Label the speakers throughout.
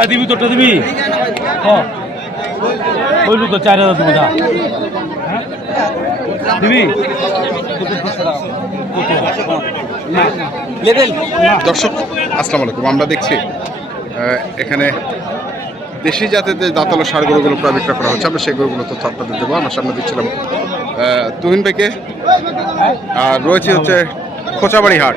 Speaker 1: হ্যাঁ দিবি তোরটা দিবি? হইলু তো চার হাজার যা। হ্যাঁ? দিবি?
Speaker 2: দর্শক আসসালামু আলাইকুম। আমরা দেখছি এখানে দেশি জাতের যে দাঁতালো সার গরুগুলো প্রায় বিক্রয় করা হচ্ছে আমরা সেই গরুগুলো তথ্য আপনাদের দেবো। আমার সামনে দেখছিলাম আহ, তুহিন ভাইকে। আর রয়েছে হচ্ছে খোঁচাবাড়ি হাট।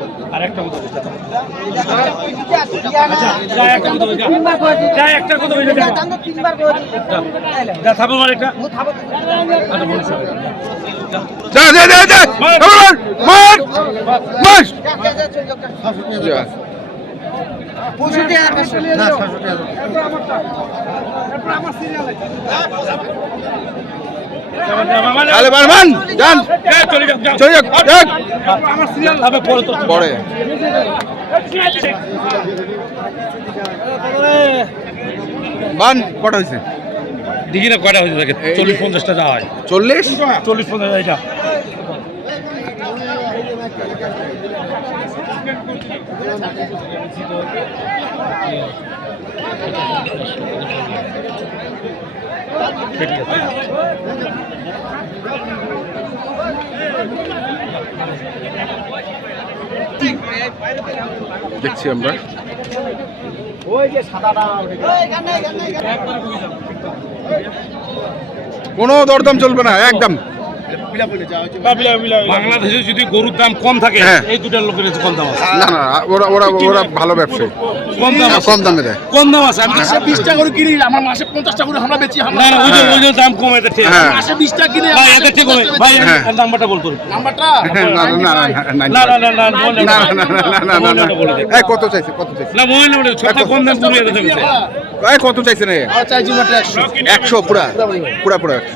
Speaker 3: একটা
Speaker 1: কথা
Speaker 3: যা
Speaker 1: একটা। কথা বলে যা যা থাপো মার। একটা আচ্ছা,
Speaker 2: যা যা যা যা মার মার মার
Speaker 1: আমার সিরিয়ালে পরে।
Speaker 2: বান কটা হয়েছে?
Speaker 1: দেখি না কয়টা হয়েছে দেখে। চল্লিশ পঞ্চাশটা যা হয়।
Speaker 2: চল্লিশ?
Speaker 1: চল্লিশ পঞ্চাশ এটা ঠিক আছে
Speaker 2: দেখছি আমরা। কোনো দরদাম চলবে না একদম।
Speaker 1: বাংলাদেশে যদি গরুর দাম কম থাকে
Speaker 2: হ্যাঁ।
Speaker 1: এই দুটার লোকের কম দাম আছে
Speaker 2: না না ওরা ওরা ওরা ভালো ব্যবসায়ী
Speaker 1: কম দাম
Speaker 2: কম দামে দেয়
Speaker 1: কম দাম আছে আমি তো-
Speaker 4: বিশটা করে কিনি আমার মাসে পঞ্চাশটা করে আমরা বেচি
Speaker 1: না না ওই যে ওই যে দাম কম ঠিক
Speaker 2: হ্যাঁ।
Speaker 4: মাসে বিশটা কিনে
Speaker 1: ভাই এদের ঠিক হবে ভাই
Speaker 2: হ্যাঁ।
Speaker 1: নাম্বারটা বলতো
Speaker 4: নাম্বারটা
Speaker 2: না না না না
Speaker 1: না না না না
Speaker 2: না না না না না না। এই কত চাইছে কত চাইছে
Speaker 1: না মোবাইল নাম্বার সবচেয়ে কম দাম তুমি এদের দেবে
Speaker 2: এই কত চাইছে
Speaker 4: চাইছি মাত্র একশো
Speaker 2: একশো পুরা পুরা পুরা একশো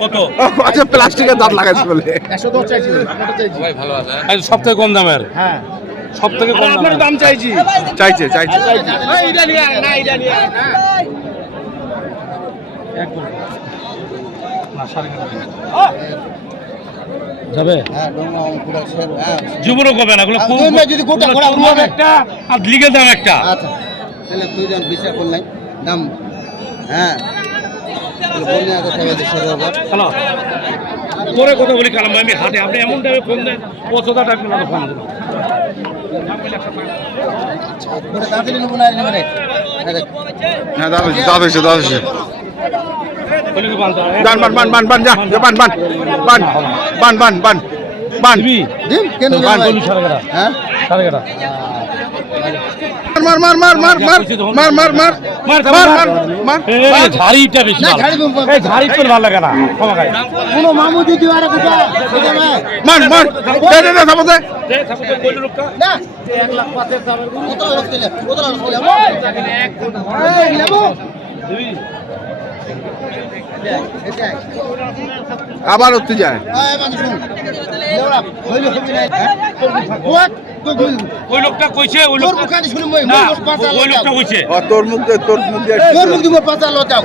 Speaker 1: কত
Speaker 2: প্লাস্টিকের দাঁত লাগাইছে বলে।
Speaker 1: সব থেকে কম দামের?
Speaker 4: হ্যাঁ।
Speaker 1: সব থেকে কম
Speaker 4: দাম চাইছি।
Speaker 2: চাইছে চাইছে।
Speaker 1: যাবে? যুবরও কবে না?
Speaker 3: যদি গোটা
Speaker 1: একটা আর লিগে দাম একটা।
Speaker 3: আচ্ছা। তাহলে দুইজন বিচার করলেন দাম। হ্যাঁ।
Speaker 1: পরে কথা বলি কালাম আমি হাতে আপনি এমন টাইমে ফোন দেন পচতা টাইম না ফোন দেন
Speaker 2: হ্যাঁ দাঁত হয়েছে দাঁত হয়েছে বান বান বান বান যা বান বান বান বান বান বান বান
Speaker 3: কেন
Speaker 1: বান
Speaker 3: হ্যাঁ?
Speaker 2: মার মার মার মার মার মার মার মার
Speaker 1: মার,
Speaker 2: মার
Speaker 1: মার,
Speaker 2: মার মার
Speaker 1: এই ঝাড়িটা বেশি এই ঝাড়ি তোর ভালো লাগে না ক্ষমা খাই
Speaker 3: কোনো মামু দিদি আরে কোথা
Speaker 2: মার মার দে দে দে থামো দে
Speaker 1: দে, তো কইলো লোকটা।
Speaker 3: না এক লাখ পাঁচের দামের কত লাখ দিলে কত লাখ দিলে এই নেব
Speaker 1: দিবি?
Speaker 2: আবার উঠতে যায়
Speaker 1: ওই লোকটা কইছে ওই
Speaker 3: লোক
Speaker 1: না ওই লোকটা কইছে।
Speaker 2: তোর মুখ তোর মুখ দিয়ে
Speaker 3: তোর মুখ দিয়ে পাঁচ
Speaker 2: আলো দাও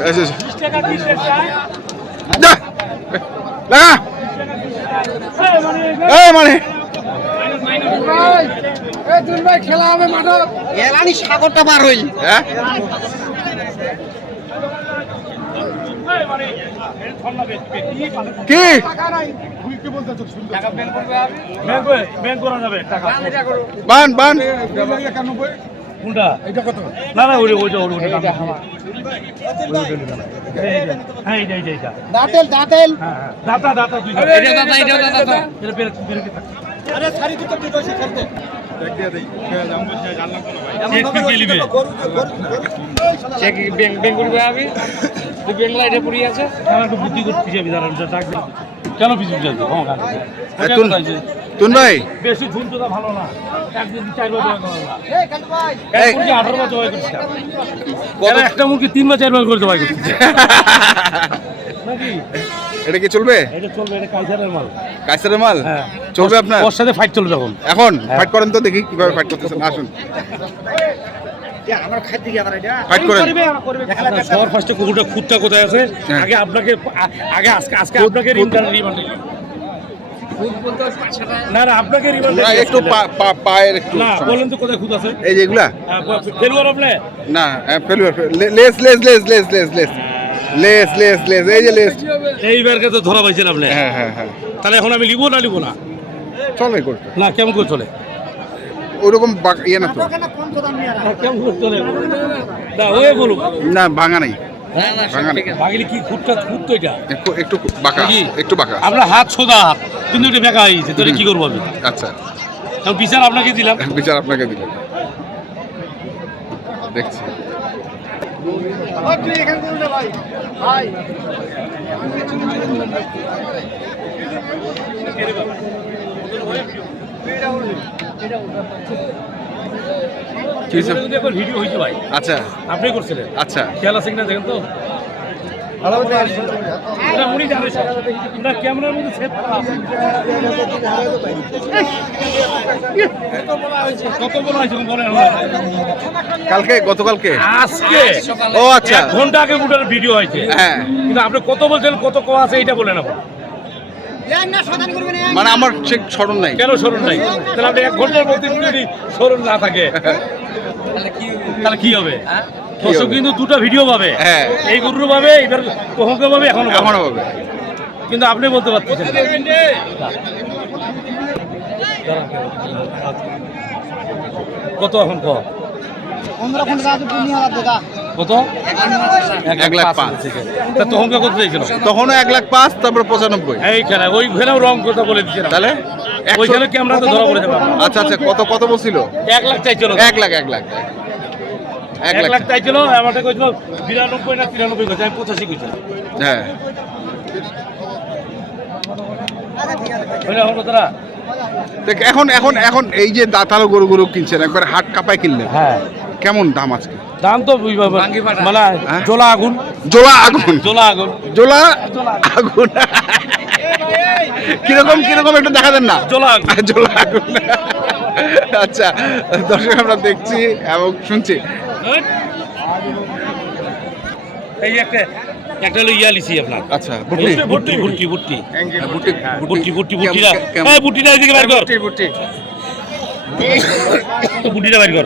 Speaker 2: না এই মানে। খেলা হবে মাঠে।
Speaker 3: এলানি সাগরটা পার হইল।
Speaker 2: হ্যাঁ? কি
Speaker 1: ব্যাংক করা যাবে টাকা
Speaker 2: বান বান
Speaker 1: কোনটা এটা কত না না ওই ওইটা ওই ওইটা হ্যাঁ এইটা এইটা এইটা
Speaker 3: দাঁতেল দাঁতেল
Speaker 1: হ্যাঁ হ্যাঁ দাতা দাতা দুই এটা দাতা এটা দাতা এটা বের বের
Speaker 3: আরে শাড়ি দুটো কি কইছে খেলতে
Speaker 1: চেক কি কি একটা মুরগি তিনবার চারবার করে জবাই করছে?
Speaker 2: এটা কি চলবে?
Speaker 1: এটা চলবে এটা মাল।
Speaker 2: কাইসারের মাল? চলবে আপনার?
Speaker 1: ওর সাথে ফাইট চলবে এখন?
Speaker 2: এখন ফাইট করেন তো দেখি কীভাবে ফাইট করতেছেন। আসুন। ফাইট করেন।
Speaker 1: সবার ফার্স্টে কুকুরটা খুঁতটা কোথায় আছে?
Speaker 2: হ্যাঁ।
Speaker 1: আগে আপনাকে আগে আজকে আজকে আপনাকে রিমান্ড রিমান্ড। না না আপনাকে রিমান্ড
Speaker 2: একটু পা- পা- পায়ের একটু
Speaker 1: না বলেন তো কোথায় খুঁত আছে?
Speaker 2: এই যে এগুলা?
Speaker 1: ফেলুয়ার আপনি
Speaker 2: না failure less less less less less less. Less less less এই যে লেস।
Speaker 1: এইবারকে তো ধরা পাইছেন আপনি।
Speaker 2: হ্যাঁ হ্যাঁ হ্যাঁ।
Speaker 1: তাহলে এখন আমি লিবো না লিবো না?
Speaker 2: চলে
Speaker 1: না কেমন করে চলে?
Speaker 2: ওরকম ইয়ে না তো।
Speaker 1: হ্যাঁ, না
Speaker 2: ভাঙা নাই। একটু বাঁকা একটু বাঁকা
Speaker 1: আপনার হাত সোজা হাত কিন্তু এটা বেঁকা তাহলে কি করব আমি?
Speaker 2: আচ্ছা।
Speaker 1: বিচার আপনাকে দিলাম।
Speaker 2: বিচার আপনাকে দিলাম। দেখছি।
Speaker 1: ভিডিও হয়েছে ভাই।
Speaker 2: আচ্ছা।
Speaker 1: আপনি করছিলেন?
Speaker 2: আচ্ছা।
Speaker 1: খেয়াল আছে কিনা দেখেন তো। ক্যামেরার মধ্যে সেভ করা আছে। কত বলা হয়েছে? বলেন
Speaker 2: কালকে? গতকালকে?
Speaker 1: আজকে?
Speaker 2: ও আচ্ছা।
Speaker 1: ঘণ্টা আগে ভিডিও হয়েছে।
Speaker 2: হ্যাঁ।
Speaker 1: কিন্তু আপনি কত বলছেন কত ক আছে এটা বলেন এখন
Speaker 3: না সদান করবেন
Speaker 2: মানে আমার ঠিক স্মরণ নাই।
Speaker 1: কেন স্মরণ নাই? তাহলে আপনি এক ঘণ্টার মধ্যে যদি স্মরণ না থাকে। তাহলে কি হবে? দর্শক কিন্তু দুটো ভিডিও পাবে।
Speaker 2: হ্যাঁ।
Speaker 1: এই গরুর পাবে এবার কখনকে পাবে এখনও পাবে।
Speaker 2: হবে
Speaker 1: কিন্তু আপনি বলতে পারতেছেন কত এখন ক?
Speaker 3: পনেরো ঘণ্টা
Speaker 1: কত
Speaker 2: এক লাখ পাঁচ।
Speaker 1: তা তখনকে কত চাইছিল
Speaker 2: তখনও এক লাখ পাঁচ তারপরে পঁচানব্বই।
Speaker 1: এইখানে ওইখানেও রং কথা বলে
Speaker 2: তাহলে একশো-
Speaker 1: ওইখানে ক্যামেরা তো ধরা পড়ে যাবে
Speaker 2: আচ্ছা আচ্ছা কত কত বলছিল?
Speaker 1: এক লাখ চাইছিল।
Speaker 2: এক লাখ এক লাখ। এক লাখ।
Speaker 1: লাখ চাইছিল আমাকে কইছিল বিরানব্বই না তিরানব্বই কইছে আমি পঁচাশি কইছি।
Speaker 2: হ্যাঁ।
Speaker 1: এখন
Speaker 2: দেখ, এখন এখন এখন এই যে দাঁতালো গরু গরু কিনছেন একবার হাট কাপায় কিনলেন।
Speaker 1: হ্যাঁ।
Speaker 2: কেমন দাম আজকে?
Speaker 1: দাম তো মানে
Speaker 2: হ্যাঁ?
Speaker 1: জোলা আগুন।
Speaker 2: জোলা আগুন।
Speaker 1: জোলা আগুন।
Speaker 2: জোলা আগুন। কীরকম কীরকম একটু দেখা দেন না?
Speaker 1: জোলা আগুন।
Speaker 2: জোলা আগুন। আচ্ছা দর্শক আমরা দেখছি এবং শুনছি।
Speaker 1: এই একটা একটা হলো ইয়া লিছি আপনার।
Speaker 2: আচ্ছা
Speaker 1: বুট্টি
Speaker 2: বুটি
Speaker 1: এই এদিকে কর। বাইর কর।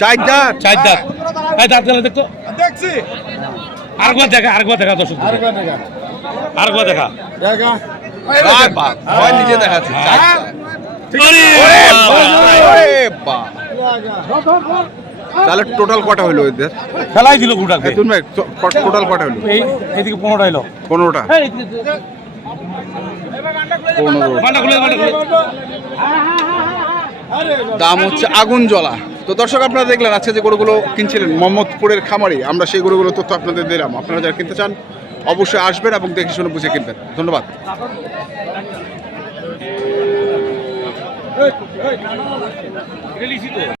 Speaker 2: চার দাঁত
Speaker 1: চার দাঁত এই দাঁত গেলে দেখতো।
Speaker 4: দেখছি।
Speaker 1: আরেকবার দেখা আরেকবার দেখা দর্শক। আরেকবার দেখা।
Speaker 2: আর বাপ, হয় নিজে দেখাচ্ছে। দাঁত। তাহলে টোটাল কটা হলো এদের?
Speaker 1: খেলাই দিল
Speaker 2: টোটাল কটা হলো?
Speaker 1: এই এদিকে পনেরোটা এলো।
Speaker 2: পনেরোটা। পনেরো।
Speaker 1: খুলে খুলে।
Speaker 2: দাম হচ্ছে আগুন জ্বলা। তো দর্শক, আপনারা দেখলেন আজকে যে গরুগুলো কিনছিলেন, মোহাম্মদপুরের খামারি, আমরা সেই গরুগুলো তথ্য আপনাদের দিলাম। আপনারা যারা কিনতে চান, অবশ্যই আসবেন এবং দেখে শুনে বুঝে কিনবেন। ধন্যবাদ।